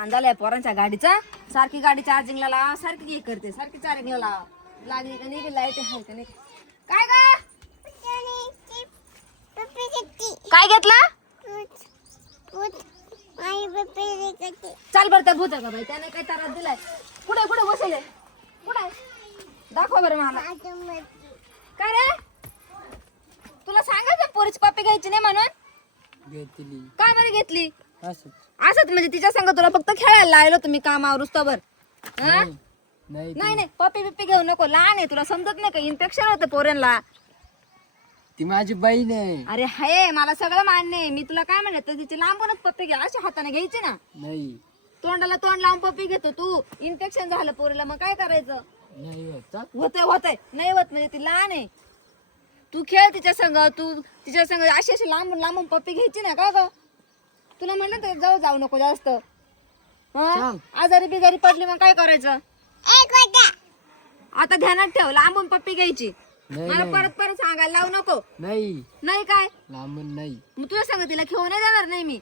अंदाला पोरांच्या गाडीचा सारखी गाडी चार्जिंगला लावा, सारखी हे करते, सारखी चार्जिंगला लावा. लागली का नाही लाईट आहे का नाही. काय ग काय घेतला? चाल बरं त्या भूत का बाई, त्याने काय तारात दिलाय. कुठे कुठे बसले, कुठे दाखवा बरं मला. काय रे तुला सांगायचं पोरीची पप्पी घ्यायची नाही म्हणून घेतली. काय बरं घेतली? असंच. असंच म्हणजे तिच्या संग तुला फक्त खेळायला लावलं तुम्ही कामावर रुस्तवर. नाही नाही नाही पप्पी बिप्पी घेऊ नको, लहान आहे तुला समजत नाही का, इन्फेक्शन होतं पोरांना. ती माझी बहीण आहे. अरे हाय मला सगळं मान्य आहे, मी तुला काय म्हणलं तर तिची लांबूनच पप्पी घ्या, अशा हाताने घ्यायची ना. नाही तोंडाला तोंड लावून पप्पी घेतो तू, इन्फेक्शन झालं पोरीला मग काय करायचं. नाही होत. होतंय नाही होत म्हणजे ती लहान आहे. तू खेळ तिच्या संग, तू तिच्या संग अशी अशी लांबून लांबून पप्पी घ्यायची ना का ग. तुला म्हणलं तर जाऊ नको जास्त. चाल. आजारी बिजारी पडली मग काय करायचं. आता ध्यानात ठेव, लांबून पप्पी घ्यायची. नाही, मला नाही. परत सांगायला लावू नको. नाही नाही काय लांबून नाही. मग तुला सांग तिला घेऊन नाही जाणार नाही मी.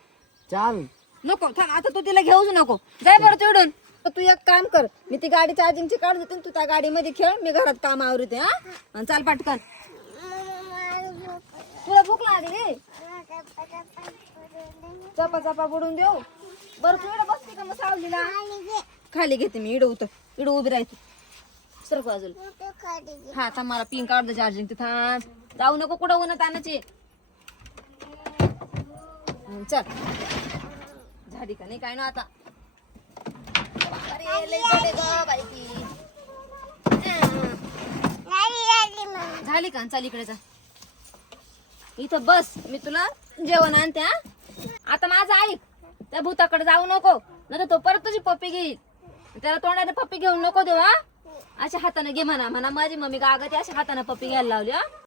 चाल. नको थांब, आता तू तिला घेऊच नको, जाय बरं चिडून. तू एक काम कर, मी ती गाडी चार्जिंगची काढून देते, तू त्या गाडीमध्ये खेळ, मी घरात काम आवरते. आणि चाल पटकन. तुला भूक लागली रे, चपा चपा बुडून देऊ. बरं तू इकडे बसते का मग सावलीला. खाली घेते मी, इडं उभी राहते. सर बाजूला. हा थांब, मला पिंक काढ दे चार्जिंग. ते थांब, जाऊ नको कुठं उन्हात आणायची. चल झाडी का नाही काय ना आता. अरे लय जड आहे गं बाई ती. झाली का, चल इकडे जा. इथं बस, मी तुला जेवण आणते. आता माझं ऐक, त्या भूताकडे जाऊ नको, नाही तो परत तुझी पप्पी घेईल. त्याला तोंडाने पप्पी घेऊन नको देऊ. अशा हाताने घे म्हणा माझी मम्मी गागती अशा हाताने पप्पी घ्यायला लावली.